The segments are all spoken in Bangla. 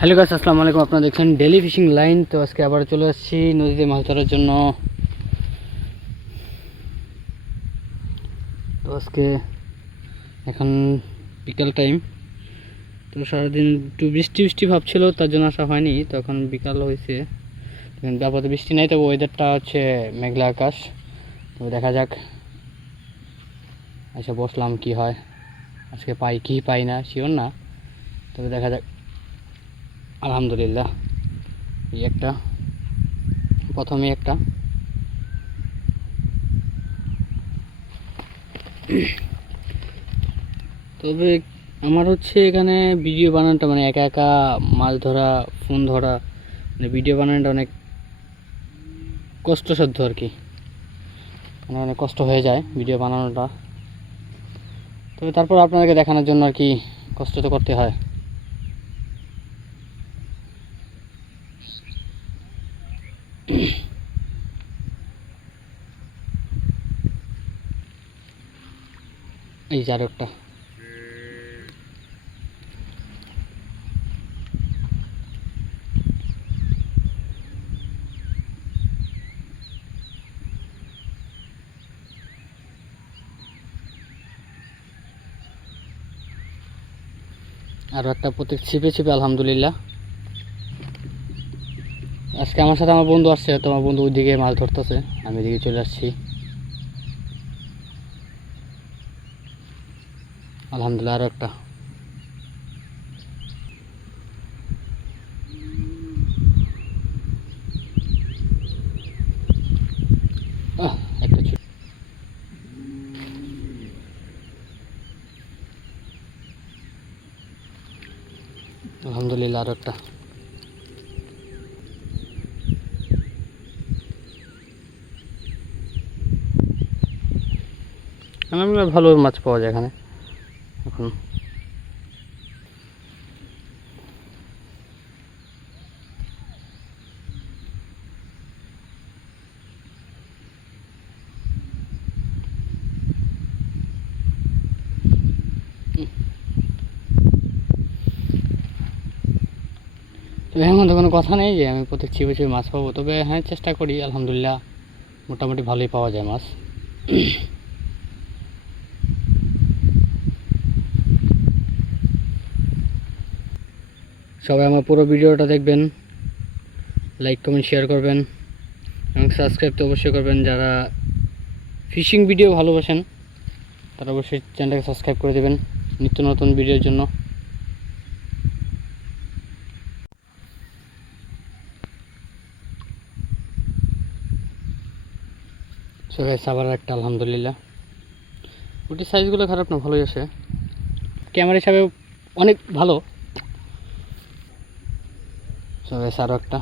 হ্যালো গাছ আসসালামু আলাইকুম। আপনারা দেখছেন ডেলি ফিশিং লাইন তো আজকে আবার চলে আসছি নদীতে মাছ ধরার জন্য। তো আজকে এখন বিকাল টাইম তো সারাদিন একটু বৃষ্টি বৃষ্টি ভাব ছিল, তার জন্য আসা হয়নি। তো এখন বিকাল হয়েছে। আপাতত বৃষ্টি নাই, তবে ওয়েদারটা হচ্ছে মেঘলা আকাশ। তো দেখা যাক। আচ্ছা বসলাম কি হয়। আজকে পাই কি পাই না শিওর না। তবে দেখা যাক। আলহামদুলিল্লাহ। এই একটা, প্রথমে একটা। তবে আমার হচ্ছে এখানে ভিডিও বানানোটা মানে একা একা মাছ ধরা ফোন ধরা মানে ভিডিও বানানোটা অনেক কষ্টসাধ্য আর কি। মানে অনেক কষ্ট হয়ে যায় ভিডিও বানানোটা। তবে তারপর আপনাদেরকে দেখানোর জন্য আর কি কষ্ট তো করতে হয়। এই যে আরও একটা আরও একটা প্রত্যেক ছিপে ছিপে, আলহামদুলিল্লাহ। আজকে আমার সাথে আমার বন্ধু আসছে তো আমার বন্ধু ওইদিকে মাছ ধরতেছে, আমি এদিকে চলে আসছি। আলহামদুলিল্লাহ আরও একটা আহ, একটা ছিল। আলহামদুলিল্লাহ আরও একটা আলহামদুলিল্লাহ ভালো মাছ পাওয়া যায় এখানে তবে এর মধ্যে কোনো কথা নেই যে আমি প্রত্যেক ছিপে ছিপে মাছ পাবো। তবে হ্যাঁ চেষ্টা করি, আলহামদুলিল্লাহ। মোটামুটি ভালোই পাওয়া যায় মাছ। সবাই আমার পুরো ভিডিওটা দেখবেন লাইক কমেন্ট শেয়ার করবেন, এবং সাবস্ক্রাইব তো অবশ্যই করবেন। যারা ফিশিং ভিডিও ভালোবাসেন, তারা অবশ্যই চ্যানেলটাকে সাবস্ক্রাইব করে দেবেন নিত্য নতুন ভিডিওর জন্য। সবাই সাবার একটা আলহামদুলিল্লাহ। ওটির সাইজগুলো খারাপ না, ভালোই আছে। ক্যামেরা হিসাবে অনেক ভালো। সবাই আরও একটা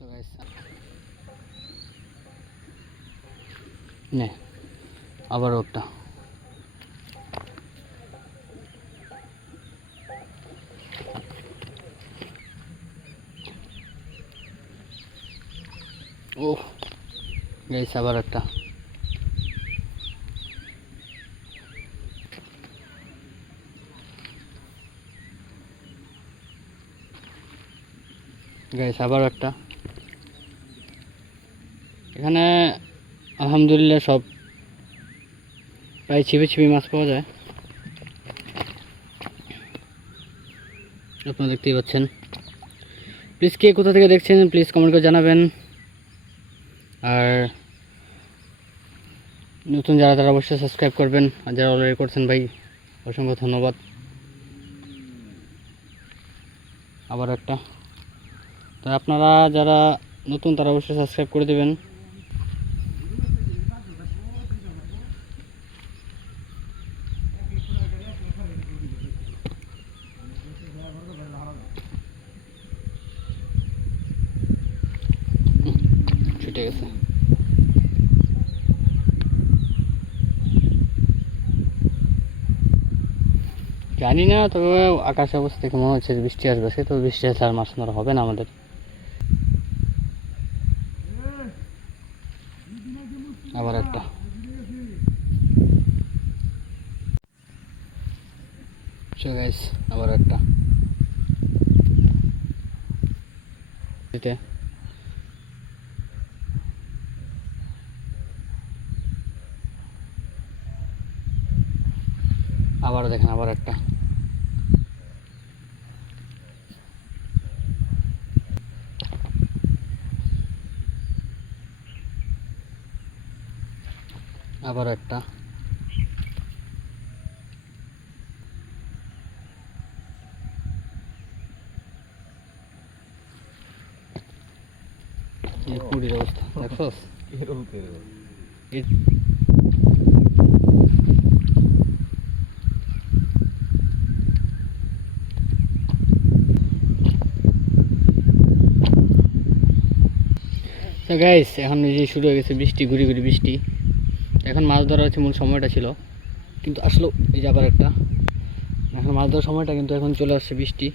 So guys, নে আবার একটা ও গাইস আবার একটা গাইস আবার একটা এখানে আলহামদুলিল্লাহ সব প্রায় ছিপে ছিপে মাছ পাওয়া যায়। আপনারা দেখতেই পাচ্ছেন। প্লিজ কে কোথা থেকে দেখছেন প্লিজ কমেন্ট করে জানাবেন। আর নতুন যারা, তারা অবশ্যই সাবস্ক্রাইব করবেন। আর যারা অলরেডি করছেন ভাই, অসংখ্য ধন্যবাদ। আবার একটা। তো আপনারা যারা নতুন, তারা অবশ্যই সাবস্ক্রাইব করে দেবেন। ছুটে গেছে জানি না, তবে আকাশ অবস্থা দেখে মনে হচ্ছে বৃষ্টি আসবে, সে তো বৃষ্টি আসলে আর মাছ মারা হবে না আমাদের। আবার একটা। আবার একটা। আবার দেখেন আবার একটা। আবার একটা। কুড়ির অবস্থা? দেখছস এই গাইস, এখন যে শুরু হয়ে গেছে বৃষ্টি, ঘুরি ঘুরি বৃষ্টি। এখন মাছ ধরা হচ্ছে মূল সময়টা ছিল। কিন্তু আসলো এই যে আবার একটা। এখন মাছ ধরার সময়টা কিন্তু এখন চলে আসছে বৃষ্টি।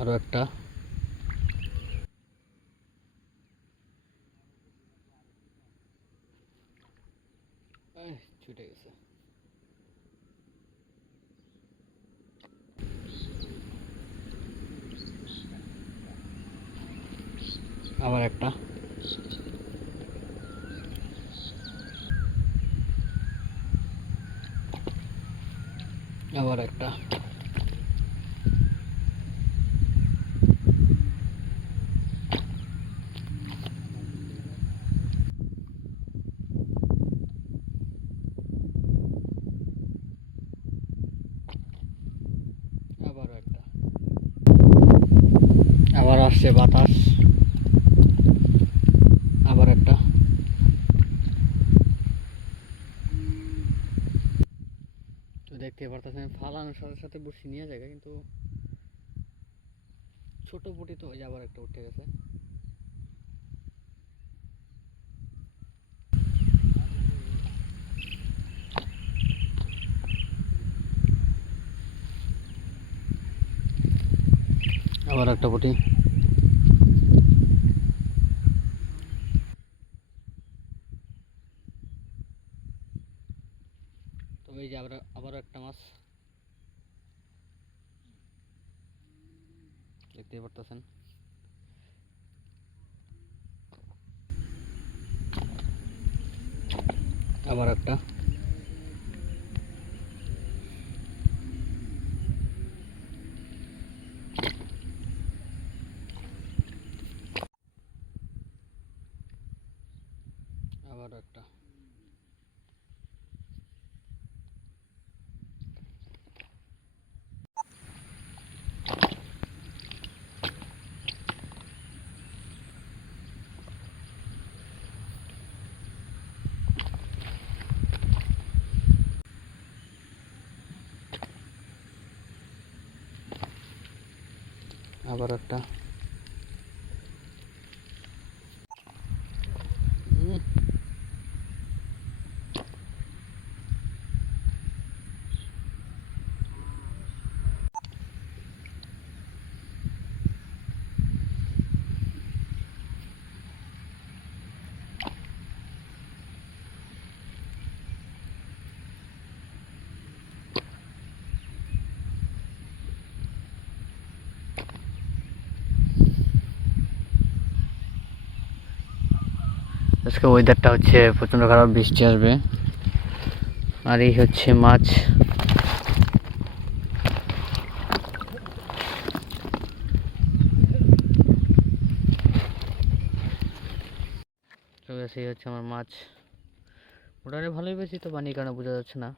আরও একটা। ছুটে গেছে। আবার একটা। আবার একটা। আবার একটা। আবার আসছে বাতাস আবার একটা দেখতে পারতেছেন ফালানোর সাথে সাথে বসি, নিয়ে যায় কিন্তু ছোট পুটি তো আবার একটা উঠে গেছে। আবার একটা পুটি। এই যে আবার আবারও একটা মাছ। দেখতে পারতেছেন। আবার একটা আবার একটা আবার একটা আজকে ওয়েদারটা হচ্ছে প্রচণ্ড খারাপ, বৃষ্টি আসবে। আর এই হচ্ছে মাছ। সেই হচ্ছে আমার মাছ। মোটামুটি ভালোই পেয়েছি তো পানি কারণে বোঝা যাচ্ছে না।